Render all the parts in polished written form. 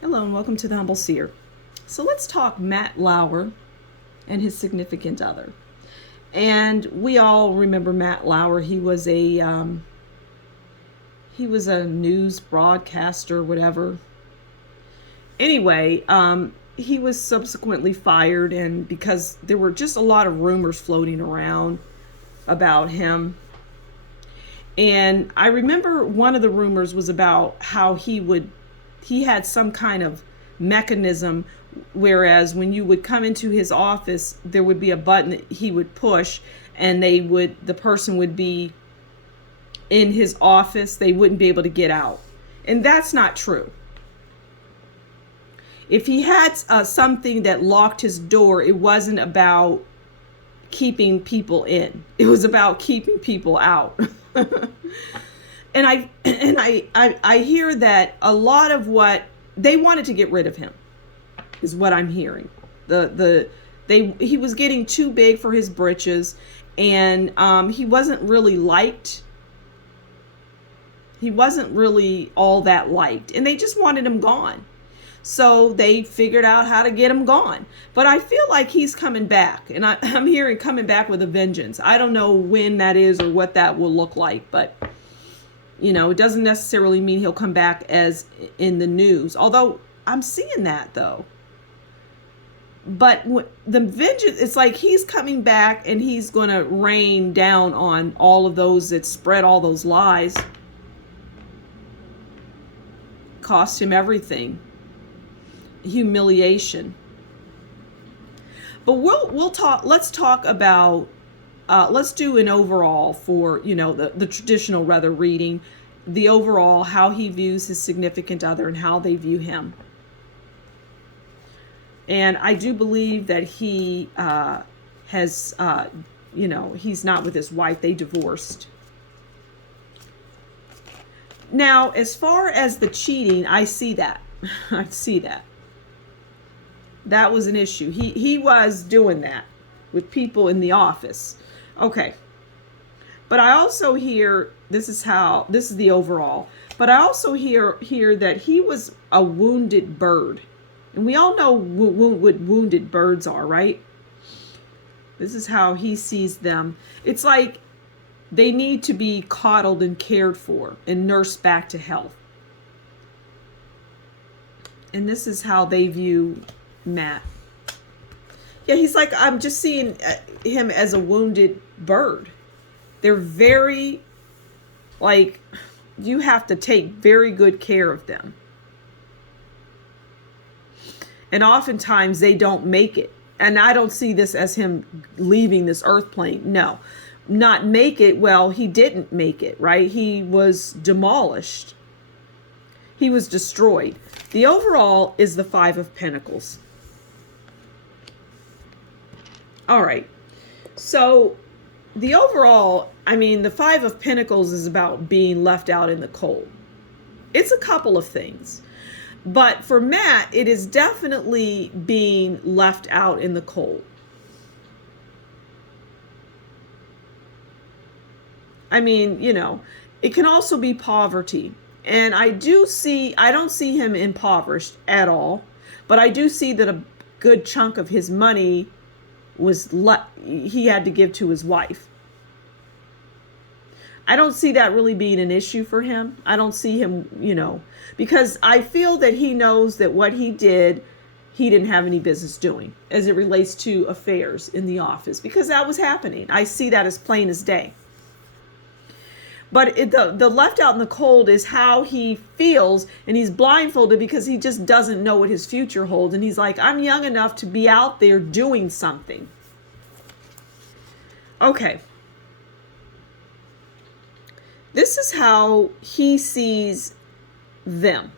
Hello and welcome to the Humble Seer. So let's talk Matt Lauer and his significant other. And we all remember Matt Lauer. He was a news broadcaster, whatever. Anyway, he was subsequently fired, and because there were just a lot of rumors floating around about him. And I remember one of the rumors was about how he had some kind of mechanism, whereas when you would come into his office, there would be a button that he would push, and the person would be in his office. They wouldn't be able to get out. And that's not true. If he had something that locked his door, it wasn't about keeping people in. It was about keeping people out. And I hear that a lot of what they wanted to get rid of him is what I'm hearing. He was getting too big for his britches, and he wasn't really liked. He wasn't really all that liked, and they just wanted him gone. So they figured out how to get him gone. But I feel like he's coming back, and I'm hearing coming back with a vengeance. I don't know when that is or what that will look like, but it doesn't necessarily mean he'll come back as in the news. Although I'm seeing that though. But the vengeance, it's like he's coming back and he's going to rain down on all of those that spread all those lies. Cost him everything. Humiliation. But let's talk about let's do an overall for the traditional reading, the overall how he views his significant other and how they view him. And I do believe that he has he's not with his wife, they divorced. Now, as far as the cheating, I see that. I see that. That was an issue. He was doing that with people in the office. Okay. But I also hear, this is the overall, but I also hear that he was a wounded bird. And we all know what wounded birds are, right? This is how he sees them. It's like they need to be coddled and cared for and nursed back to health. And this is how they view Matt. Yeah, he's like, I'm just seeing him as a wounded bird. They're very, you have to take very good care of them. And oftentimes they don't make it. And I don't see this as him leaving this earth plane. No, not make it. Well, he didn't make it, right? He was demolished. He was destroyed. The overall is the Five of Pentacles. All right. So the overall, the Five of Pentacles is about being left out in the cold. It's a couple of things. But for Matt, it is definitely being left out in the cold. It can also be poverty. And I don't see him impoverished at all, but I do see that a good chunk of his money he had to give to his wife. I don't see that really being an issue for him. I don't see him, because I feel that he knows that what he did, he didn't have any business doing as it relates to affairs in the office, because that was happening. I see that as plain as day. But the left out in the cold is how he feels, and he's blindfolded because he just doesn't know what his future holds. And he's like, I'm young enough to be out there doing something. Okay. This is how he sees them.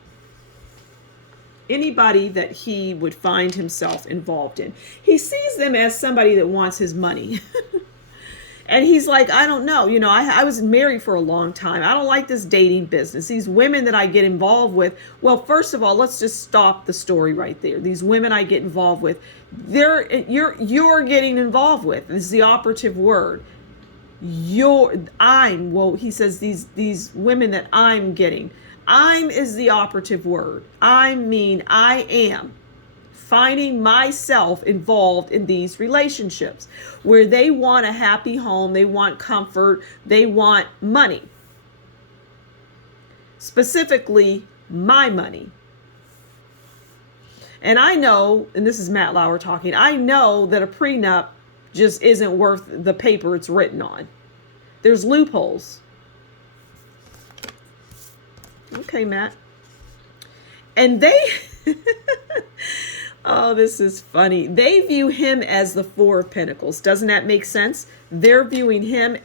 Anybody that he would find himself involved in. He sees them as somebody that wants his money. And he's like, I don't know. I was married for a long time. I don't like this dating business. These women that I get involved with. Well, first of all, let's just stop the story right there. These women I get involved with, you're getting involved with. This is the operative word. He says these women that I'm getting. I'm is the operative word. I am finding myself involved in these relationships where they want a happy home, they want comfort, they want money. Specifically, my money. And I know, and this is Matt Lauer talking, I know that a prenup just isn't worth the paper it's written on. There's loopholes. Okay, Matt. And they, oh, this is funny. They view him as the Four of Pentacles. Doesn't that make sense? They're viewing him,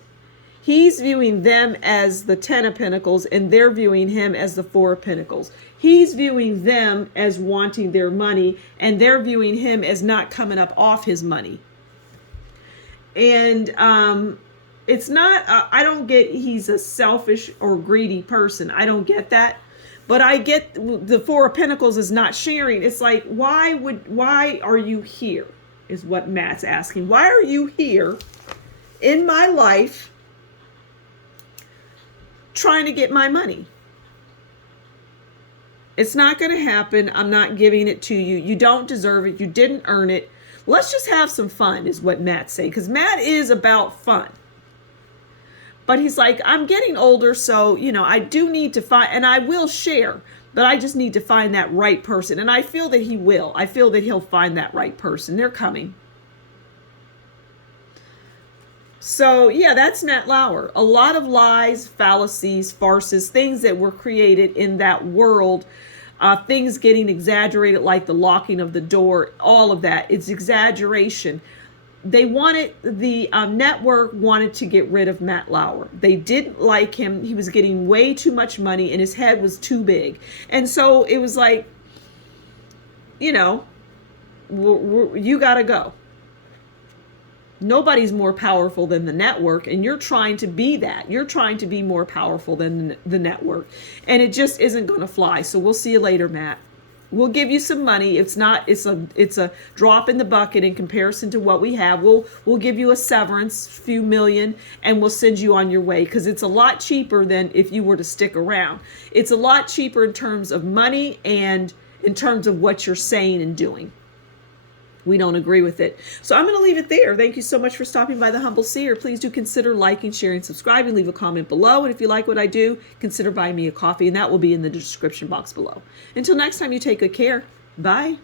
he's viewing them as the Ten of Pentacles, and they're viewing him as the Four of Pentacles. He's viewing them as wanting their money, and they're viewing him as not coming up off his money. And it's not, I don't get he's a selfish or greedy person. I don't get that. But I get the Four of Pentacles is not sharing. It's like, why are you here? Is what Matt's asking. Why are you here in my life trying to get my money? It's not going to happen. I'm not giving it to you. You don't deserve it. You didn't earn it. Let's just have some fun is what Matt's saying. Because Matt is about fun. But he's like, I'm getting older, so, I do need to find, and I will share, but I just need to find that right person. And I feel that he will. I feel that he'll find that right person. They're coming. So, yeah, that's Matt Lauer. A lot of lies, fallacies, farces, things that were created in that world, things getting exaggerated like the locking of the door, all of that. It's exaggeration. They wanted, the network wanted to get rid of Matt Lauer. They didn't like him. He was getting way too much money and his head was too big. And so it was like, you got to go. Nobody's more powerful than the network, and you're trying to be that. You're trying to be more powerful than the network, and it just isn't going to fly. So we'll see you later, Matt. We'll give you some money. It's a drop in the bucket in comparison to what we have. We'll give you a severance, few million, and we'll send you on your way because it's a lot cheaper than if you were to stick around. It's a lot cheaper in terms of money and in terms of what you're saying and doing. We don't agree with it. So I'm going to leave it there. Thank you so much for stopping by the Humble Seer. Please do consider liking, sharing, subscribing, leave a comment below. And if you like what I do, consider buying me a coffee, and that will be in the description box below. Until next time, you take good care. Bye.